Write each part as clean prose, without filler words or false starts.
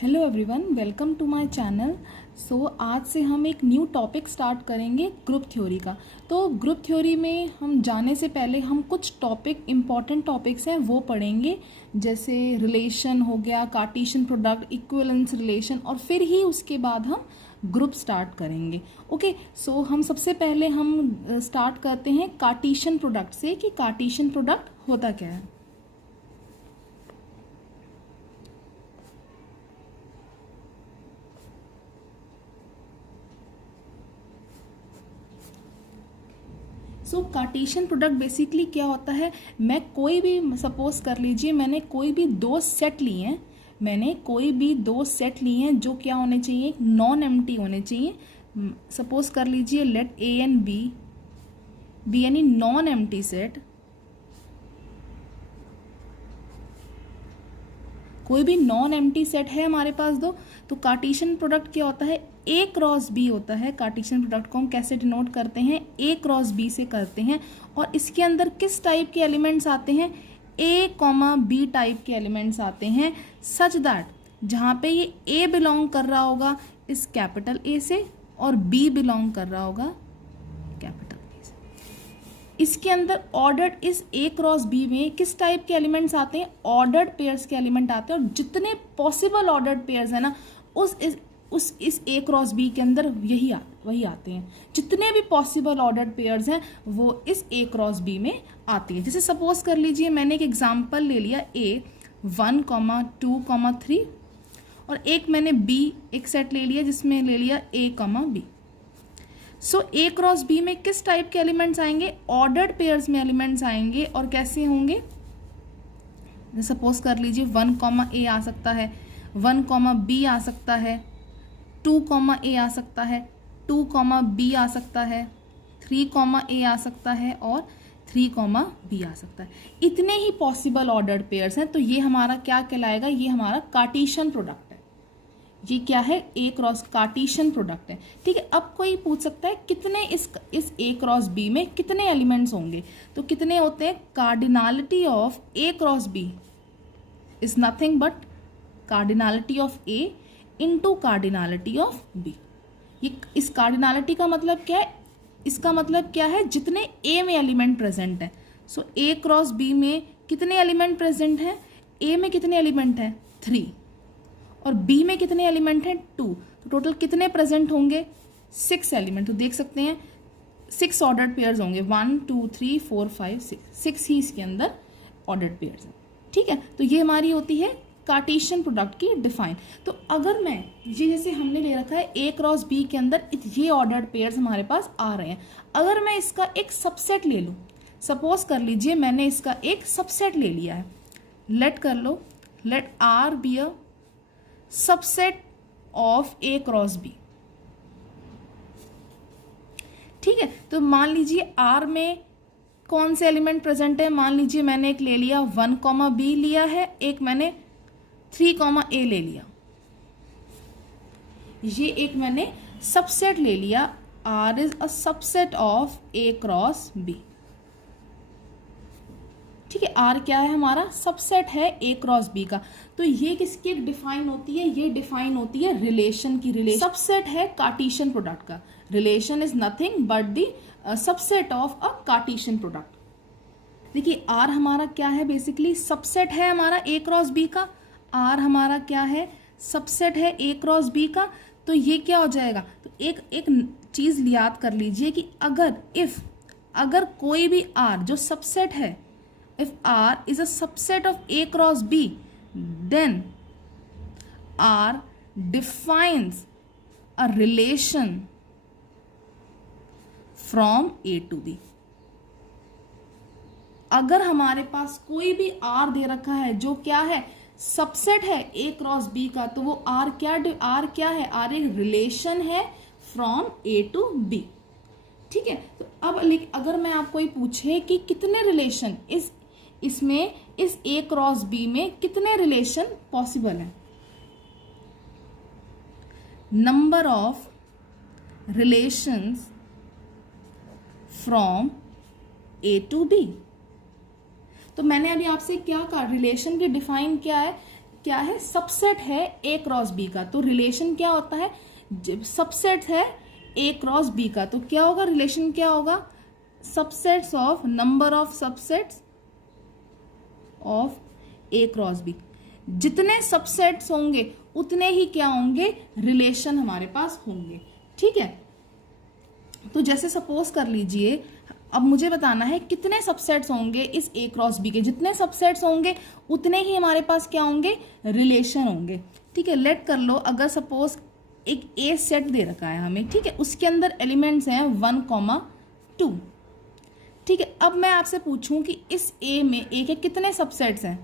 Hello everyone, welcome to my channel. So आज से हम एक न्यू टॉपिक स्टार्ट करेंगे ग्रुप थ्योरी का। तो ग्रुप थ्योरी में हम जाने से पहले हम कुछ इम्पॉर्टेंट टॉपिक्स हैं वो पढ़ेंगे, जैसे रिलेशन हो गया, कार्टेशियन प्रोडक्ट, इक्विवेलेंस रिलेशन, और फिर ही उसके बाद हम ग्रुप स्टार्ट करेंगे। ओके, सो हम सबसे पहले हम स्टार्ट करते हैं कार्टेशियन प्रोडक्ट से कि कार्टेशियन प्रोडक्ट होता क्या है। सो कार्टेशियन प्रोडक्ट बेसिकली क्या होता है, मैं कोई भी सपोज कर लीजिए मैंने कोई भी दो सेट लिए हैं जो क्या होने चाहिए, नॉन एम्प्टी होने चाहिए। सपोज कर लीजिए let A and B any non empty set, कोई भी नॉन एम्प्टी सेट है हमारे पास दो, तो कार्टेशियन प्रोडक्ट क्या होता है, ए क्रॉस बी होता है। कार्टेशियन प्रोडक्ट को हम कैसे डिनोट करते हैं, ए क्रॉस बी से करते हैं। और इसके अंदर किस टाइप के एलिमेंट्स आते हैं, ए कॉमा बी टाइप के एलिमेंट्स आते हैं, सच दैट जहाँ पे ये ए बिलोंग कर रहा होगा इस कैपिटल ए से और बी बिलोंग कर रहा होगा कैपिटल बी से। इसके अंदर ऑर्डर्ड इस ए क्रॉस बी में किस टाइप के एलिमेंट्स आते हैं, ऑर्डर्ड पेयर्स के एलिमेंट आते हैं। और जितने पॉसिबल ऑर्डर्ड पेयर्स है ना इस ए क्रॉस बी के अंदर वही आते हैं। जितने भी पॉसिबल ऑर्डर्ड पेयर्स हैं वो इस ए क्रॉस बी में आती है। जैसे सपोज कर लीजिए मैंने एक एग्जांपल ले लिया ए 1, 2, 3, और एक मैंने बी एक सेट ले लिया जिसमें ले लिया ए, बी। सो ए क्रॉस बी में किस टाइप के एलिमेंट्स आएंगे, ऑर्डर्ड पेयर्स में एलिमेंट्स आएंगे। और कैसे होंगे, सपोज कर लीजिए 1, ए आ सकता है, 1, बी आ सकता है, 2, ए आ सकता है, 2, बी आ सकता है, 3, ए आ सकता है और 3, बी आ सकता है। इतने ही पॉसिबल ऑर्डर्ड पेयर्स हैं। तो ये हमारा क्या कहलाएगा, ये हमारा कार्टेशियन प्रोडक्ट है। ये क्या है, ए क्रॉस कार्टेशियन प्रोडक्ट है। ठीक है, अब कोई पूछ सकता है कितने इस ए क्रॉस बी में कितने एलिमेंट्स होंगे, तो कितने होते हैं, cardinality of A cross B is nothing but cardinality of A into cardinality of B. ये इस कार्डिनलिटी का मतलब क्या है, इसका मतलब क्या है, जितने ए में एलिमेंट प्रेजेंट है। सो ए क्रॉस बी में कितने एलिमेंट प्रेजेंट हैं, ए में कितने एलिमेंट हैं 3 और बी में कितने एलिमेंट हैं 2, तो टोटल कितने प्रेजेंट होंगे 6 एलिमेंट। तो देख सकते हैं 6 ऑर्डर्ड पेयर्स होंगे, 1, 2, 3, 4, 5, 6 ही इसके अंदर ऑर्डर्ड पेयर्स हैं। ठीक है, तो ये हमारी होती है कार्टेशियन प्रोडक्ट की डिफाइन। तो अगर मैं ये जैसे हमने ले रखा है ए क्रॉस बी के अंदर ये ऑर्डर्ड पेयर्स हमारे पास आ रहे हैं, अगर मैं इसका एक सबसेट ले लूँ, सपोज कर लीजिए मैंने इसका एक सबसेट ले लिया है, let R B a subset of A cross B. ठीक है, तो मान लीजिए आर में कौन से एलिमेंट प्रेजेंट है, मान लीजिए मैंने एक ले लिया 1, बी लिया है, एक मैंने 3, ए ले लिया। ये एक मैंने सबसेट ले लिया, R is a subset of A cross B. ठीक है, आर क्या है, हमारा सबसेट है ए क्रॉस बी का। तो ये किसकी डिफाइन होती है, ये डिफाइन होती है रिलेशन की। रिलेशन सबसेट है कार्टेशियन प्रोडक्ट का। Relation is nothing but the subset of a Cartesian product. देखिए आर हमारा क्या है, बेसिकली सबसेट है हमारा ए क्रॉस बी का। आर हमारा क्या है, सबसेट है ए क्रॉस बी का। तो ये क्या हो जाएगा, तो एक चीज याद कर लीजिए कि अगर कोई भी आर जो सबसेट है, if R is a subset of A cross B, then R defines a relation from A to B. अगर हमारे पास कोई भी R दे रखा है जो क्या है, सबसेट है A क्रॉस B का, तो वो R क्या है, R एक रिलेशन है फ्रॉम A to B। ठीक है, तो अब अगर मैं आपको ये पूछे कि कितने रिलेशन इसमें इस ए क्रॉस बी में कितने रिलेशन पॉसिबल हैं, number of relations from A to B. तो मैंने अभी आपसे क्या कहा, रिलेशन की डिफाइन क्या है, क्या है, सबसेट है ए क्रॉस बी का। तो रिलेशन क्या होता है, जब सबसेट है ए क्रॉस बी का तो क्या होगा, रिलेशन क्या होगा, subsets of number of subsets of A cross B. जितने सबसेट्स होंगे उतने ही क्या होंगे, रिलेशन हमारे पास होंगे। ठीक है, तो जैसे सपोज कर लीजिए, अब मुझे बताना है कितने सबसेट्स होंगे इस ए क्रॉस बी के। जितने सबसेट्स होंगे उतने ही हमारे पास क्या होंगे, रिलेशन होंगे। ठीक है, लेट कर लो, अगर सपोज एक ए सेट दे रखा है हमें, ठीक है, उसके अंदर एलिमेंट्स हैं 1,2। ठीक है, अब मैं आपसे पूछूं कि इस ए में ए के कितने सबसेट्स हैं,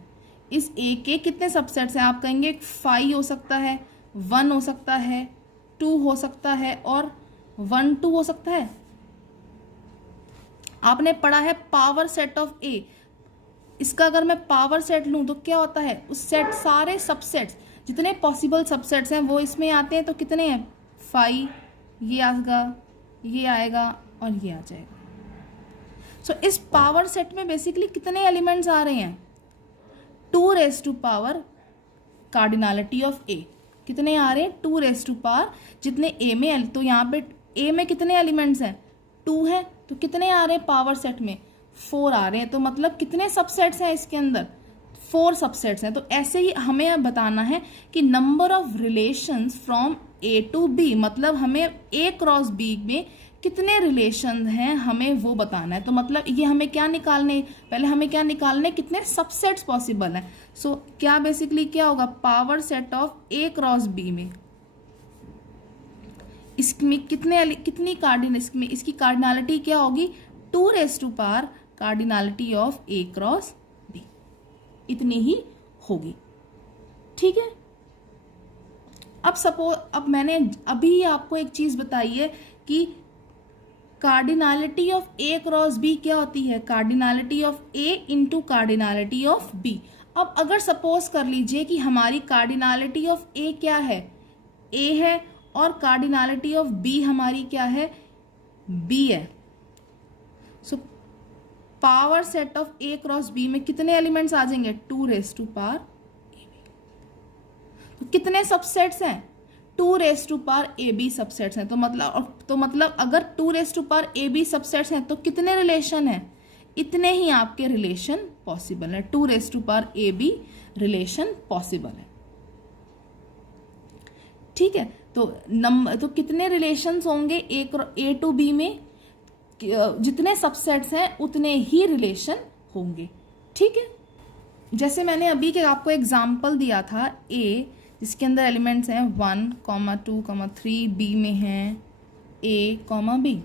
इस ए के कितने सबसेट्स हैं। आप कहेंगे 5 हो सकता है, 1 हो सकता है, 2 हो सकता है और 1, 2 हो सकता है। आपने पढ़ा है पावर सेट ऑफ ए, इसका अगर मैं पावर सेट लूं तो क्या होता है, उस सेट सारे सबसेट्स जितने पॉसिबल सबसेट्स हैं वो इसमें आते हैं। तो कितने हैं, 5, ये आएगा, ये आएगा और ये आ जाएगा। सो इस पावर सेट में बेसिकली कितने एलिमेंट्स आ रहे हैं, 2 raise to power cardinality of A. कितने आ रहे हैं, 2 रेज़ टू पावर, जितने ए में, तो यहाँ पे ए में कितने एलिमेंट्स हैं, 2 हैं, तो कितने आ रहे हैं पावर सेट में, 4 आ रहे हैं। तो मतलब कितने सबसेट्स हैं इसके अंदर, 4 सबसेट्स हैं। तो ऐसे ही हमें अब बताना है कि number of relations from A to B, मतलब हमें ए क्रॉस बी में कितने रिलेशन हैं हमें वो बताना है। तो मतलब ये हमें क्या निकालने, पहले हमें क्या निकालने, कितने सबसेट्स पॉसिबल हैं। सो क्या बेसिकली क्या होगा, power set of A cross B में इसमें कितनी कार्डिन, इसमें इसकी कार्डिनलिटी क्या होगी, 2 raise to power cardinality of A cross B, इतनी ही होगी। ठीक है, अब मैंने अभी आपको एक चीज बताई है कि cardinality of A cross B क्या होती है, cardinality of A into cardinality of B. अब अगर सपोज कर लीजिए कि हमारी कार्डिनलिटी ऑफ ए क्या है, ए है, और कार्डिनलिटी ऑफ बी हमारी क्या है, बी है। So power set of A cross B में कितने एलिमेंट्स आ जाएंगे, 2 raise to power A B. तो कितने सबसेट्स हैं, 2 raise to power A B subsets हैं। तो मतलब अगर 2 raise to power A B subsets हैं तो कितने रिलेशन हैं, इतने ही आपके रिलेशन पॉसिबल है। 2 raise to power A B relation possible है। ठीक है, तो कितने रिलेशंस होंगे ए टू बी में, जितने सबसेट्स हैं उतने ही रिलेशन होंगे। ठीक है, जैसे मैंने अभी के आपको एग्जांपल दिया था, ए जिसके अंदर एलिमेंट्स हैं 1, 2, 3, बी में हैं ए, बी।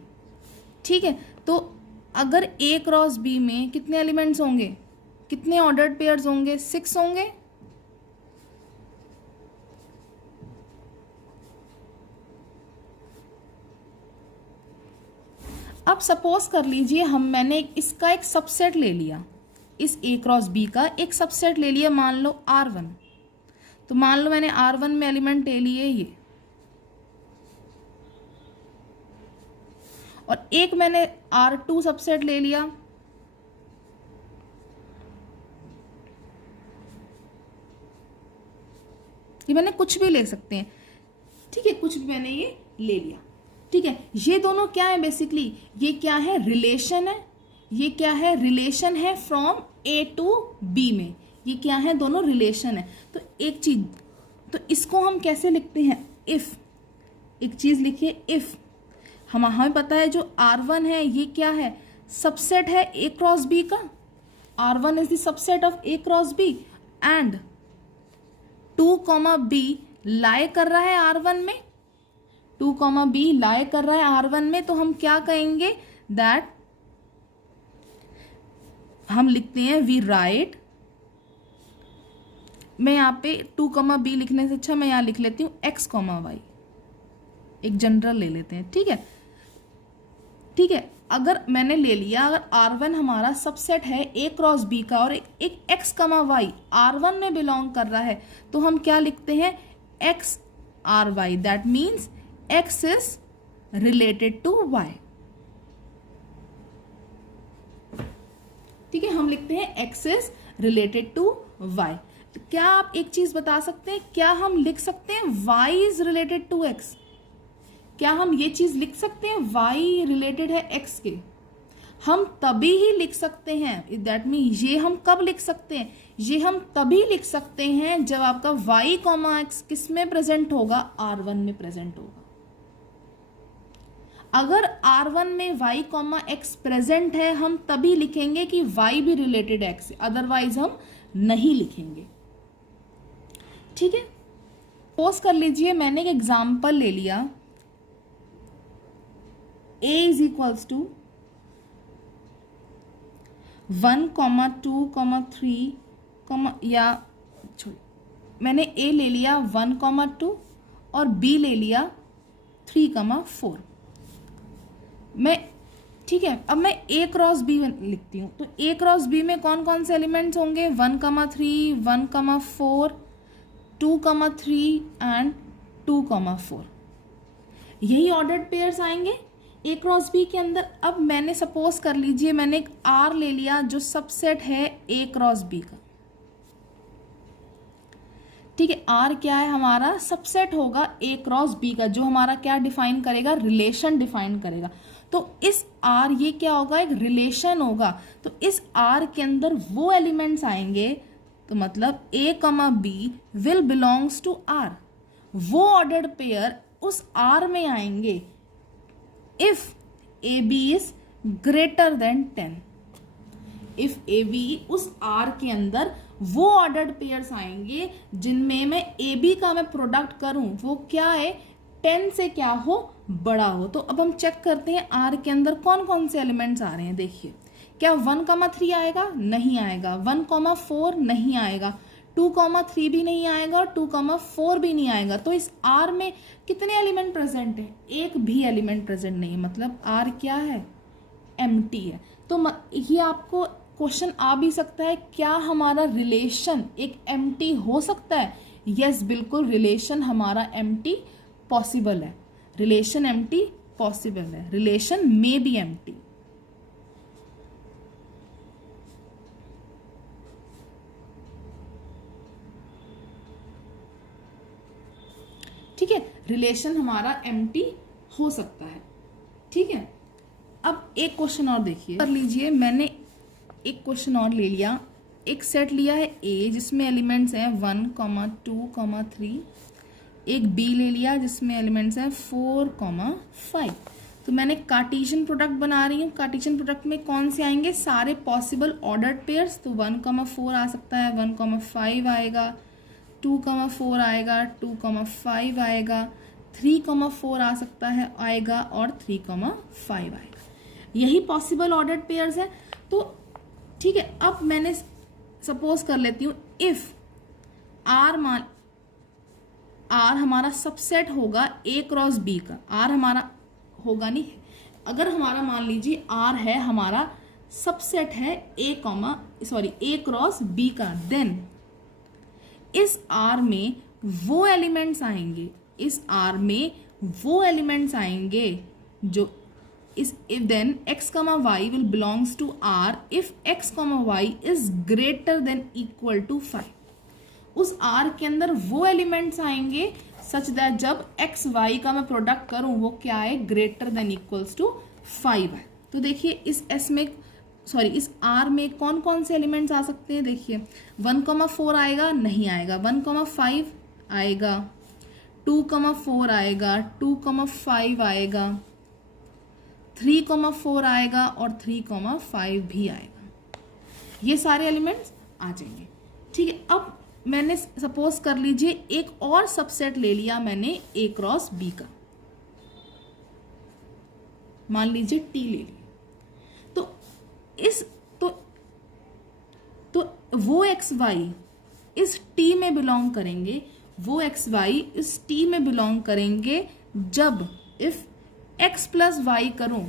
ठीक है, तो अगर ए क्रॉस बी में कितने एलिमेंट्स होंगे, कितने ऑर्डर्ड पेयर्स होंगे, 6 होंगे। अब सपोज कर लीजिए मैंने इसका एक सबसेट ले लिया, इस ए क्रॉस बी का एक सबसेट ले लिया, मान लो R1। तो मान लो मैंने R1 में एलिमेंट ले लिए ये, और एक मैंने R2 सबसेट ले लिया, ये मैंने कुछ भी ले सकते हैं। ठीक है, कुछ भी मैंने ये ले लिया। ठीक है, ये दोनों क्या है, बेसिकली ये क्या है, रिलेशन है। ये क्या है, रिलेशन है फ्रॉम ए टू बी में, ये क्या है, दोनों रिलेशन है। तो एक चीज, तो इसको हम कैसे लिखते हैं, इफ, एक चीज लिखिए इफ। हमें पता है जो R1 है ये क्या है, सबसेट है ए क्रॉस बी का। R1 is the subset of A cross B and 2, B lie कर रहा है R1 में, 2, B लाई कर रहा है R1 में। तो हम क्या कहेंगे, दैट हम लिखते हैं वी राइट, मैं यहाँ पे 2, B लिखने से अच्छा मैं यहाँ लिख लेती हूँ X, Y, एक जनरल ले लेते हैं। ठीक है, ठीक है, अगर मैंने ले लिया, अगर R1 हमारा सबसेट है ए क्रॉस बी का और एक X, Y R1 में बिलोंग कर रहा है, तो हम क्या लिखते हैं, X R Y, that means X is related to Y। ठीक है, हम लिखते हैं X is related to Y क्या आप एक चीज बता सकते हैं, क्या हम लिख सकते हैं y is related to x? क्या हम ये चीज लिख सकते हैं y रिलेटेड है x के? हम तभी ही लिख सकते हैं, दैट मीन ये हम कब लिख सकते हैं, ये हम तभी लिख सकते हैं जब आपका y कॉमा एक्स किस में प्रेजेंट होगा, R1 में प्रेजेंट होगा। अगर R1 में y कॉमा एक्स प्रेजेंट है हम तभी लिखेंगे कि y भी रिलेटेड x से, अदरवाइज हम नहीं लिखेंगे। ठीक है, सपोज कर लीजिए मैंने एक एग्जाम्पल ले लिया, a इज इक्वल्स टू 1, 2, 3, या मैंने a ले लिया 1, 2 और b ले लिया 3, 4। मैं ठीक है, अब मैं a क्रॉस b लिखती हूँ। तो a क्रॉस b में कौन कौन से एलिमेंट्स होंगे, 1, 3, 1, 4, 2, 3 एंड 2, 4। यही ऑर्डर्ड पेयर्स आएंगे a क्रॉस b के अंदर। अब मैंने सपोज कर लीजिए मैंने एक r ले लिया जो सबसेट है a क्रॉस b का। ठीक है, r क्या है, हमारा सबसेट होगा a क्रॉस b का, जो हमारा क्या डिफाइन करेगा, रिलेशन डिफाइन करेगा। तो इस r ये क्या होगा, एक रिलेशन होगा। तो इस r के अंदर वो एलिमेंट्स आएंगे, तो मतलब a, b will belongs to r। वो ऑर्डर्ड पेयर उस r में आएंगे if AB is greater than 10। if AB उस R के अंदर वो ऑर्डर्ड पेयर्स आएंगे जिनमें मैं AB का मैं प्रोडक्ट करूं वो क्या है, 10 से क्या हो, बड़ा हो। तो अब हम चेक करते हैं R के अंदर कौन कौन से एलिमेंट्स आ रहे हैं। देखिए, क्या 1, 3 आएगा, नहीं आएगा। 1, 4 नहीं आएगा। 2, 3 भी नहीं आएगा, 2, 4 भी नहीं आएगा। तो इस R में कितने एलिमेंट प्रेजेंट है, एक भी एलिमेंट प्रेजेंट नहीं है, मतलब R क्या है, एम्प्टी है। तो ये आपको क्वेश्चन आ भी सकता है, क्या हमारा रिलेशन एक एम्प्टी हो सकता है? यस, बिल्कुल, रिलेशन हमारा एम्प्टी पॉसिबल है, रिलेशन एम्प्टी पॉसिबल है, रिलेशन में बी एम्प्टी। ठीक है, रिलेशन हमारा एम्प्टी हो सकता है। ठीक है, अब एक क्वेश्चन और देखिए, कर लीजिए मैंने एक क्वेश्चन और ले लिया। एक सेट लिया है A जिसमें एलिमेंट्स हैं 1, 2, 3। एक B ले लिया जिसमें एलिमेंट्स हैं 4, 5। तो मैंने कार्टेशियन प्रोडक्ट बना रही हूँ। कार्टेशियन प्रोडक्ट में कौन से आएंगे, सारे पॉसिबल ऑर्डर्ड पेयर्स। तो 1, 4 आ सकता है, 1, 5 आएगा, 2, 4 आएगा, 2, 5 आएगा, 3, 4 आ सकता है आएगा, और 3, 5 आएगा। यही पॉसिबल ऑर्डर्ड पेयर्स है। तो ठीक है, अब मैंने सपोज कर लेती हूँ इफ R हमारा सबसेट होगा A क्रॉस B का। R हमारा होगा नहीं, अगर हमारा मान लीजिए R है हमारा सबसेट है A क्रॉस B का, देन इस R में वो एलिमेंट्स आएंगे, इस R में वो एलिमेंट्स आएंगे जो इस then x, y will belongs to R if x, y is greater than equal to 5। उस R के अंदर वो एलिमेंट्स आएंगे सच दैट जब x, y का मैं प्रोडक्ट करूं वो क्या है, ग्रेटर देन इक्वल्स टू 5 है। तो देखिए इस इस R में कौन कौन से एलिमेंट्स आ सकते हैं। देखिए 1, 4 आएगा, नहीं आएगा। 1, 5 आएगा, 2, 4 आएगा, 2, 5 आएगा, 3, 4 आएगा, और 3, 5 भी आएगा। ये सारे एलिमेंट्स आ जाएंगे। ठीक है, अब मैंने सपोज कर लीजिए एक और सबसेट ले लिया मैंने A क्रॉस B का, मान लीजिए T ले लिया। तो वो एक्स वाई इस T में बिलोंग करेंगे, वो एक्स वाई इस T में बिलोंग करेंगे जब इफ x प्लस वाई करूं,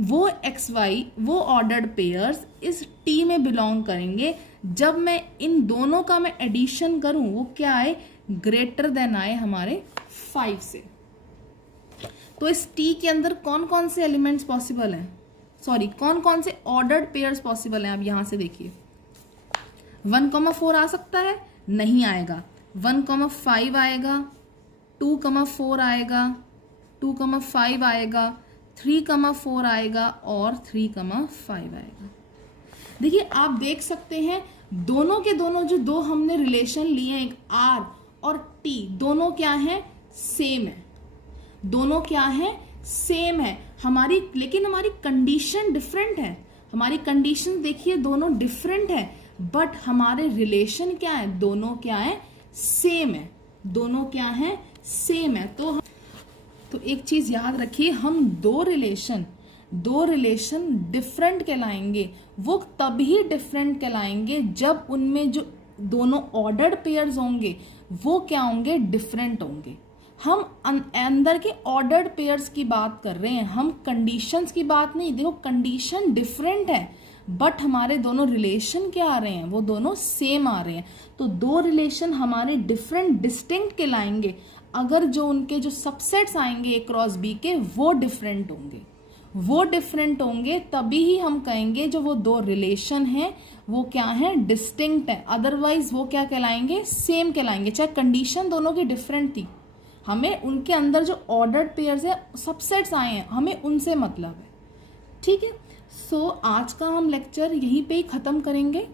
वो एक्स वाई वो ऑर्डर्ड पेयर्स इस T में बिलोंग करेंगे जब मैं इन दोनों का मैं एडिशन करूं वो क्या आए, ग्रेटर देन आए हमारे 5 से। तो इस T के अंदर कौन कौन से एलिमेंट्स पॉसिबल हैं, कौन कौन से ऑर्डर्ड पेयर्स पॉसिबल हैं। आप यहां से देखिए 1,4 आ सकता है? नहीं आएगा। 1,5 आएगा, 2,4 आएगा, 2,5 आएगा, 3,4 आएगा और 3,5 आएगा। देखिए आप देख सकते हैं दोनों के दोनों जो दो हमने रिलेशन लिए हैं, एक आर और टी, दोनों क्या है? सेम है। दोनों क्या है? सेम है हमारी, लेकिन हमारी कंडीशन डिफरेंट है। हमारी कंडीशन देखिए दोनों डिफरेंट है, बट हमारे रिलेशन क्या है? दोनों क्या है? सेम है। दोनों क्या है? सेम है। तो एक चीज याद रखिए, हम दो रिलेशन डिफरेंट कहलाएंगे। वो तभी डिफरेंट कहलाएंगे जब उनमें जो दोनों ऑर्डर्ड पेयर्स होंगे वो क्या होंगे? डिफरेंट होंगे। हम अंदर के ऑर्डर्ड पेयर्स की बात कर रहे हैं, हम कंडीशंस की बात नहीं। देखो कंडीशन डिफरेंट है बट हमारे दोनों रिलेशन क्या आ रहे हैं? वो दोनों सेम आ रहे हैं। तो दो रिलेशन हमारे डिफरेंट डिस्टिंक्ट कहलाएंगे अगर जो उनके जो सबसेट्स आएंगे ए क्रॉस बी के वो डिफरेंट होंगे। वो डिफरेंट होंगे तभी ही हम कहेंगे जो वो दो रिलेशन हैं वो क्या है? डिस्टिंक्ट है। अदरवाइज वो क्या कहलाएंगे? सेम कहलाएंगे। चाहे कंडीशन दोनों की डिफरेंट थी, हमें उनके अंदर जो ऑर्डर्ड पेयर्स है, सबसेट्स आए हैं, हमें उनसे मतलब है। ठीक है। सो आज का हम लेक्चर यहीं पे ही खत्म करेंगे।